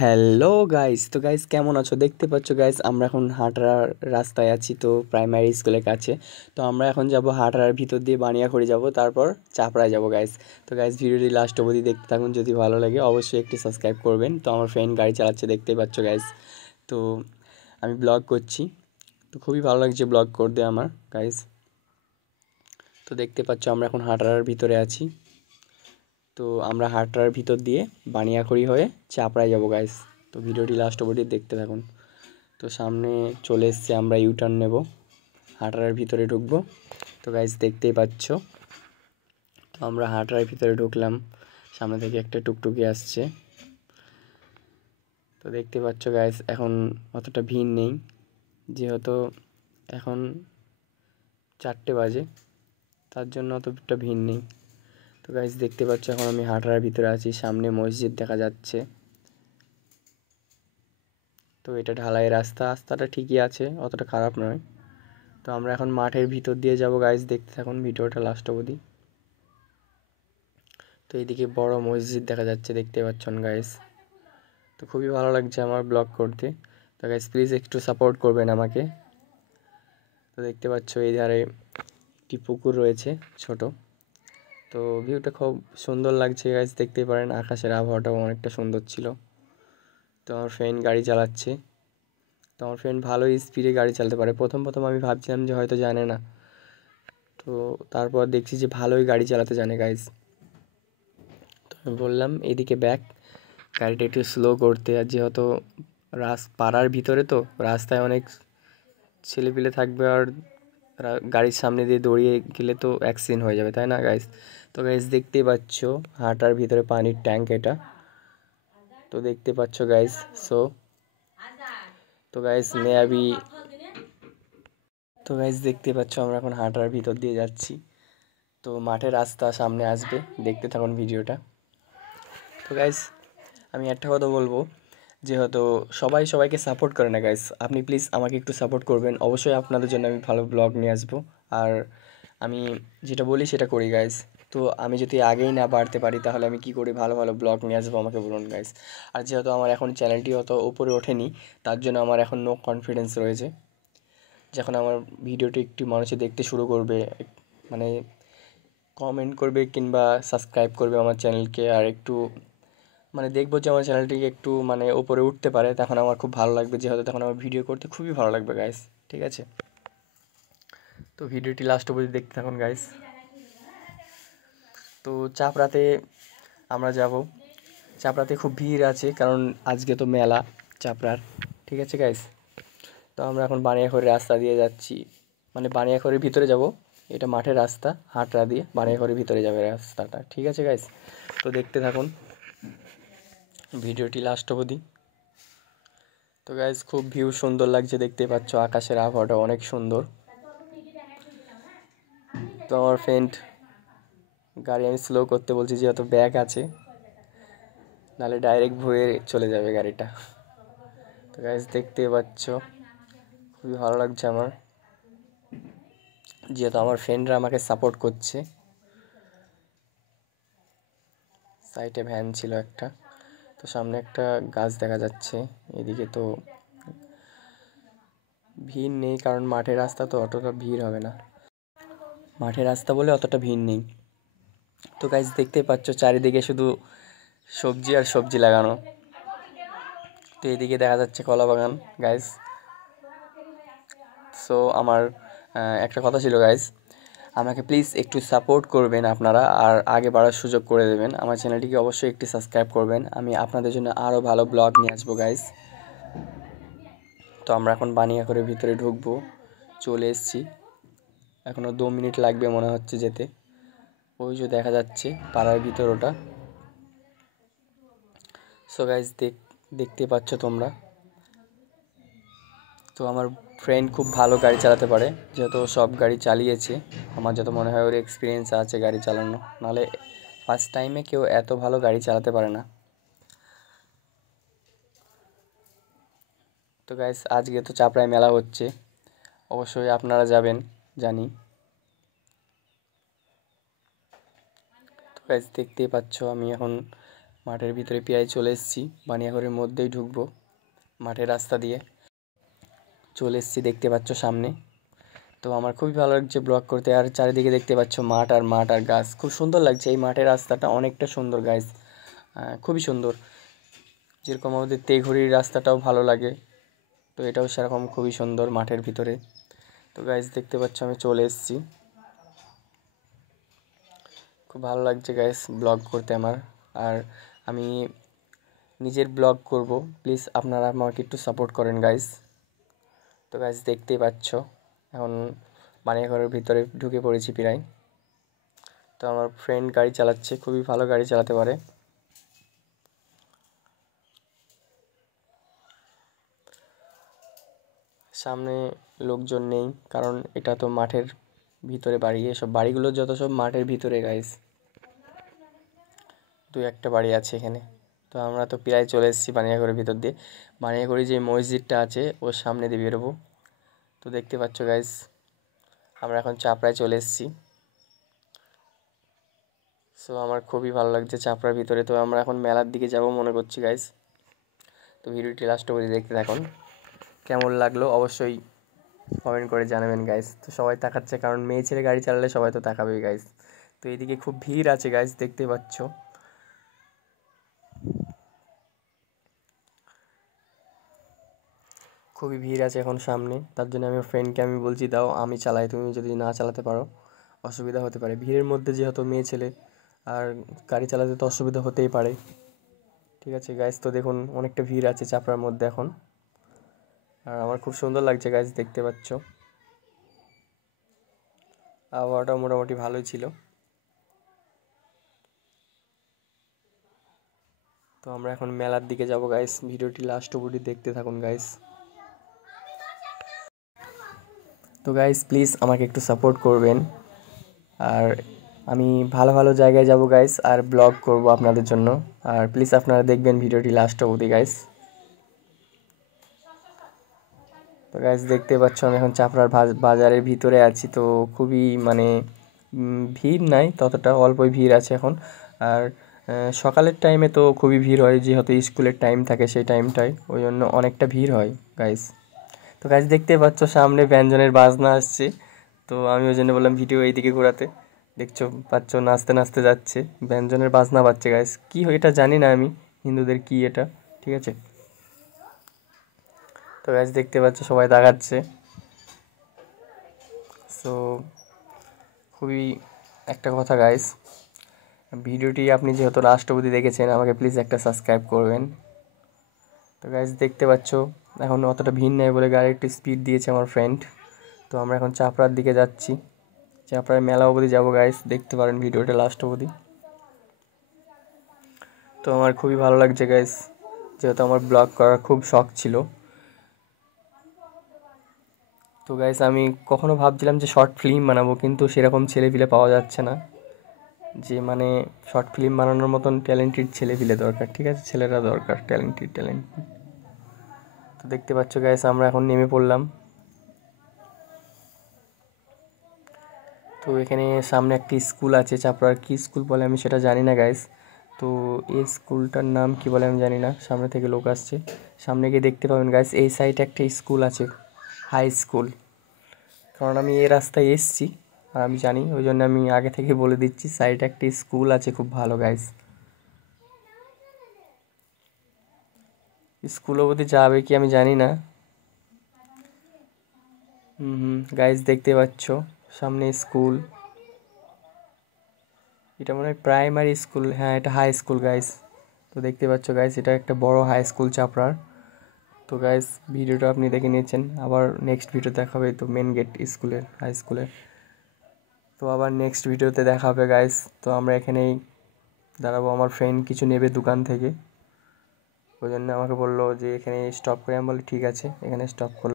Hello guys, তো guys কেমন আছো? দেখতে পাচ্ছ গাইস, আমরা এখন হাঁটার রাস্তায় আছি, তো প্রাইমারি স্কুলের কাছে। তো আমরা এখন যাব হাঁটার ভিতর দিয়ে বানিয়াখড়ি যাব, তারপর চাপড়ায় যাব গাইস। তো গাইস ভিডিওটি লাস্ট অবধি দেখতে থাকুন, যদি ভালো লাগে অবশ্যই একটি সাবস্ক্রাইব করবেন। তো আমার ফ্রেন্ড গাড়ি চালাচ্ছে, দেখতেই পাচ্ছ গাইস। তো আমি ব্লগ করছি, তো খুবই ভালো লাগছে ব্লগ করতে আমার গাইস। তো দেখতে পাচ্ছ আমরা এখন হাঁটার ভিতরে আছি। তো আমরা হাঁটার ভিতর দিয়ে বানিয়াখড়ি হয়ে চাপড়ায় যাব গাইস। তো ভিডিওটি লাস্ট অবধি দেখতে থাকুন। তো সামনে চলে এসেছি, আমরা ইউটার্ন নেব, হাঁটার ভিতরে ঢুকবো। তো গাইস দেখতেই পাচ্ছ, তো আমরা হাঁটার ভিতরে ঢুকলাম, সামনে থেকে একটা টুকটুকি আসছে। তো দেখতে পাচ্ছ গাইস, এখন অতটা ভিড় নেই, যেহেতু এখন 4টে বাজে, তার জন্য অতটা ভিড় নেই। তো গাইস দেখতে পাচ্ছ, এখন আমি হাঁটার ভিতরে আছি, সামনে মসজিদ দেখা যাচ্ছে। তো এটা ঢালাই রাস্তা, রাস্তাটা ঠিকই আছে, অতটা খারাপ নয়। তো আমরা এখন মাঠের ভিতর দিয়ে যাব গাইস, দেখতে থাকুন ভিডিওটা লাস্ট অবধি। তো এইদিকে বড় মসজিদ দেখা যাচ্ছে, দেখতে পাচ্ছেন গাইস। তো খুবই ভালো লাগছে আমার ব্লগ করতে। তো গাইস প্লিজ একটু সাপোর্ট করবেন আমাকে। তো দেখতে পাচ্ছ এই ধারে একটি পুকুর রয়েছে ছোট। তো ভিউটা খুব সুন্দর লাগছে গাইস, দেখতেই পারেন, আকাশের আবহাওয়াটাও অনেকটা সুন্দর ছিল। তো আমার ফ্রেন্ড গাড়ি চালাচ্ছে। তো আমার ফ্রেন্ড ভালোই স্পিডে গাড়ি চালাতে পারে। প্রথম প্রথম আমি ভাবছিলাম যে হয়তো জানে না, তো তারপর দেখছি যে ভালোই গাড়ি চালাতে জানে গাইস। তো আমি বললাম এদিকে ব্যাক, গাড়িটা একটু স্লো করতে। আর যেহেতু পাড়ার ভিতরে, তো রাস্তায় অনেক ছেলেপিলে থাকবে, আর গাড়ির সামনে দিয়ে দৌড়িয়ে গেলে তো অ্যাক্সিডেন্ট হয়ে যাবে, তাই না গাইস? তো গাইস দেখতেই পাচ্ছ হাঁটার ভিতরে পানির ট্যাঙ্ক এটা, তো দেখতে পাচ্ছ গাইস। সো তো গাইস তো গাইস দেখতে পাচ্ছ আমরা এখন হাঁটার ভিতর দিয়ে যাচ্ছি। তো মাঠের রাস্তা সামনে আসবে, দেখতে থাকুন ভিডিওটা। তো গাইস আমি একটা কথা বলবো, যেহেতু সবাই সবাইকে সাপোর্ট করে না গাইস, আপনি প্লিজ আমাকে একটু সাপোর্ট করবেন। অবশ্যই আপনাদের জন্য আমি ভালো ব্লগ নিয়ে আসবো। আর আমি যেটা বলি সেটা করি গাইস। তো আমি যদি আগেই না বাড়তে পারি, তাহলে আমি কি করে ভালো ভালো ব্লগ নিয়ে আসবো, আমাকে বলুন গাইস। আর যেহেতু আমার এখন চ্যানেলটি অত উপরে ওঠেনি, তার জন্য আমার এখন নো কনফিডেন্স রয়েছে। যখন আমার ভিডিওটি একটু মানুষে দেখতে শুরু করবে, মানে কমেন্ট করবে কিংবা সাবস্ক্রাইব করবে আমার চ্যানেলকে, আর একটু মানে দেখবো যে আমার চ্যানেলটিকে একটু মানে ওপরে উঠতে পারে, তখন আমার খুব ভালো লাগবে, যেহেতু তখন আমার ভিডিও করতে খুবই ভালো লাগবে গাইস। ঠিক আছে, তো ভিডিওটি লাস্ট অবধি দেখতে থাকুন গাইস। তো চাপড়াতে আমরা যাব, চাপড়াতে খুব ভিড় আছে, কারণ আজকে তো মেলা চাপড়ার। ঠিক আছে গাইস, তো আমরা এখন বানিয়াখড়ির রাস্তা দিয়ে যাচ্ছি, মানে বানিয়াখড়ির ভিতরে যাব। এটা মাঠের রাস্তা, হাঁটরা দিয়ে বানিয়াখড়ির ভিতরে যাবে রাস্তাটা। ঠিক আছে গাইস, তো দেখতে থাকুন ভিডিওটি লাস্ট অবধি। তো গাইস খুব ভিউ সুন্দর লাগছে, দেখতে পাচ্ছ আকাশের আবহাওয়াটা অনেক সুন্দর। তো আমার ফ্রেন্ড গাড়ি আমি স্লো করতে বলছি, যেহেতু ব্যাগ আছে, নাহলে ডাইরেক্ট ভুয়ে চলে যাবে গাড়িটা। তো গাইস দেখতে পাচ্ছ খুবই ভালো লাগছে আমার, যেহেতু আমার ফ্রেন্ডরা আমাকে সাপোর্ট করছে। সাইডে ভ্যান ছিল একটা, তো সামনে একটা গাছ দেখা যাচ্ছে। এদিকে তো ভিড় নেই, কারণ মাঠের রাস্তা, তো অতটা ভিড় হবে না। মাঠের রাস্তা বলে অতটা ভিড় নেই। তো গাইস দেখতে পাচ্ছ চারিদিকে শুধু সবজি আর সবজি লাগানো। তো এদিকে দেখা যাচ্ছে কলা বাগান গাইস। সো আমার একটা কথা ছিল গাইস, আমাকে প্লিজ একটু সাপোর্ট করবেন আপনারা, আর আগে বাড়ার সুযোগ করে দেবেন। আমার চ্যানেলটিকে অবশ্যই একটু সাবস্ক্রাইব করবেন, আমি আপনাদের জন্য আরও ভালো ব্লগ নিয়ে আসবো গাইস। তো আমরা এখন বানিয়াখড়ির ভিতরে ঢুকবো, চলে এসেছি। এখনও 2 মিনিট লাগবে মনে হচ্ছে যেতে। ওই যে দেখা যাচ্ছে পাড়ার ভিতর ওটা। সো গাইস দেখতে পাচ্ছ তোমরা। তো আমার ফ্রেন্ড খুব ভালো গাড়ি চালাতে পারে, যেহেতু সব গাড়ি চালিয়েছে। আমার যত মনে হয় ওর এক্সপিরিয়েন্স আছে গাড়ি চালানো, নাহলে ফার্স্ট টাইমে কেউ এত ভালো গাড়ি চালাতে পারে না। তো গাইস আজকে তো চাপড়ায় মেলা হচ্ছে, অবশ্যই আপনারা যাবেন জানি। তো গাইস দেখতেই পাচ্ছ আমি এখন মাঠের ভিতরে প্রায় চলে এসেছি, বানিয়াঘরের মধ্যেই ঢুকবো। মাঠের রাস্তা দিয়ে চলে এসেছি, দেখতে পাচ্ছ সামনে। তো আমার খুবই ভালো লাগছে ব্লগ করতে। আর চারিদিকে দেখতে পাচ্ছ মাঠ আর মাঠ আর গাছ, খুব সুন্দর লাগছে। এই মাঠের রাস্তাটা অনেকটা সুন্দর গাইস, খুবই সুন্দর। যেরকম আমাদের তেঘড়ির রাস্তাটাও ভালো লাগে, তো এটাও সেরকম খুবই সুন্দর মাঠের ভিতরে। তো গাইস দেখতে পাচ্ছ আমি চলে এসেছি, খুব ভালো লাগছে গাইস ব্লগ করতে আমার। আর আমি নিজের ব্লগ করব, প্লিজ আপনারা আমাকে একটু সাপোর্ট করেন গাইস। তো গাইস দেখতেই পাচ্ছ এখন বানিয়াঘরের ভিতরে ঢুকে পড়েছি প্রায়। তো আমার ফ্রেন্ড গাড়ি চালাচ্ছে, খুবই ভালো গাড়ি চালাতে পারে। সামনে লোকজন নেই, কারণ এটা তো মাঠের ভিতরে বাড়ি। এসব বাড়িগুলো যত সব মাঠের ভিতরে গাইস, দু একটা বাড়ি আছে এখানে। তো আমরা তো প্রায় চলে এসেছি বানিয়াঘরের ভিতর দিয়ে। বানিয়াঘরে যে মসজিদটা আছে ওর সামনে দিয়ে বেরোবো। তো দেখতে পাচ্ছ গাইস আমরা এখন চাপড়ায় চলে এসেছি। সো আমার খুবই ভালো লাগছে চাপড়ার ভিতরে। তো আমরা এখন মেলার দিকে যাব মনে করছি গাইস। তো ভিডিওটি লাস্ট অবধি দেখতে থাকুন। কেমন লাগলো অবশ্যই কমেন্ট করে জানাবেন গাইস। তো সবাই তাকাচ্ছে, কারণ মেয়ে ছেলে গাড়ি চালালে সবাই তো তাকাবেই গাইস। তো এইদিকে খুব ভিড় আছে গাইস, দেখতে পাচ্ছ। খুবই ভিড় আছে এখন সামনে, তার জন্য আমি ফ্রেন্ডকে আমি বলছি দাও আমি চালাই, তুমি যদি না চালাতে পারো অসুবিধা হতে পারে। ভিড়ের মধ্যে যেহেতু মেয়ে ছেলে আর গাড়ি চালাতে তো অসুবিধা হতেই পারে। ঠিক আছে গাইস, তো দেখুন অনেকটা ভিড় আছে চাপড়ার মধ্যে এখন। আর আমার খুব সুন্দর লাগছে গাইস, দেখতে পাচ্ছ। আবহাওয়াটা মোটামুটি ভালোই ছিল। তো আমরা এখন মেলার দিকে যাব গাইস, ভিডিওটি লাস্ট অবধি দেখতে থাকুন গাইস। তো গাইস প্লিজ আমাকে একটু সাপোর্ট করবেন। আর আমি ভালো ভালো জায়গায় যাব গাইস, আর ব্লগ করব আপনাদের জন্য। আর প্লিজ আপনারা দেখবেন ভিডিওটি লাস্ট অবধি গাইস। তো গাইস দেখতে পাচ্ছ আমি এখন চাপড়ার বাজারের ভিতরে আছি। তো খুবই মানে ভিড় নাই, ততটা অল্পই ভিড় আছে এখন। আর সকালের টাইমে তো খুবই ভিড় হয়, যেহেতু স্কুলের টাইম থাকে সেই টাইমটায়, ওই জন্য অনেকটা ভিড় হয় গাইস। তো গাইস দেখতে পাচ্ছ সামনে ব্যঞ্জনের বাজনা আসছে। তো আমি ওই জন্য বললাম ভিডিও এইদিকে ঘোরাতে। দেখছো পাচ্ছ নাচতে নাচতে যাচ্ছে, ব্যঞ্জনের বাজনা বাজছে গাইস। কি এটা জানি না আমি, হিন্দুদের কি এটা, ঠিক আছে। তো গাইস দেখতে পাচ্ছ সবাই তাকাচ্ছে। সো খুবই একটা কথা গাইস, ভিডিওটি আপনি যেহেতু লাস্ট অবধি দেখেছেন আমাকে প্লিজ একটা সাবস্ক্রাইব করবেন। তো গাইস দেখতে পাচ্ছ এখন অতটা ভিড় নেই বলে গাড়ি একটু স্পিড দিয়েছে আমার ফ্রেন্ড। তো আমরা এখন চাপড়ার দিকে যাচ্ছি, চাপড়ার মেলা অবধি যাবো গাইস, দেখতে পারেন ভিডিওটা লাস্ট অবধি। তো আমার খুবই ভালো লাগছে গাইস, যেহেতু আমার ব্লগ করার খুব শখ ছিল। তো গাইস আমি কখনো ভাবছিলাম যে শর্ট ফিল্ম বানাবো, কিন্তু সেরকম ছেলেপিলে পাওয়া যাচ্ছে না, যে মানে শর্ট ফিল্ম বানানোর মতন ট্যালেন্টেড ছেলেপিলে দরকার। ঠিক আছে, ছেলেরা দরকার ট্যালেন্টেড। তো দেখতে পাচ্ছ গাইস আমরা এখন নেমে পড়লাম। তো এখানে সামনে একটি স্কুল আছে, চাপড়ার কি স্কুল বলে আমি সেটা জানি না গাইস। তো এই স্কুলটার নাম কি বলে আমি জানি না, সামনে থেকে লোক আসছে, সামনে গিয়ে দেখতে পাবেন গাইস এই সাইডে একটা স্কুল আছে, হাই স্কুল। কারণ আমি এই রাস্তায় এসেছি আর আমি জানি, ওই জন্য আমি আগে থেকে বলে দিচ্ছি সাইডে একটা স্কুল আছে খুব ভালো গাইস। স্কুল অবধি যাবে কি আমি জানি না। গাইস দেখতে পাচ্ছ সামনে স্কুল, এটা মনে হয় প্রাইমারি স্কুল, হ্যাঁ এটা হাই স্কুল গাইস। তো দেখতে পাচ্ছ গাইস এটা একটা বড় হাই স্কুল চাপড়ার। তো গাইস ভিডিওটা আপনি দেখে নিয়েছেন, আবার নেক্সট ভিডিও দেখাবে তো মেন গেট স্কুলের, হাই স্কুলের। তো আবার নেক্সট ভিডিওতে দেখা হবে গাইস। তো আমরা এখানেই দাঁড়াবো, আমার ফ্রেন্ড কিছু নেবে দোকান থেকে, ওই জন্য আমাকে বললো যে এখানে স্টপ করে, আমি বলি ঠিক আছে, এখানে স্টপ করলাম।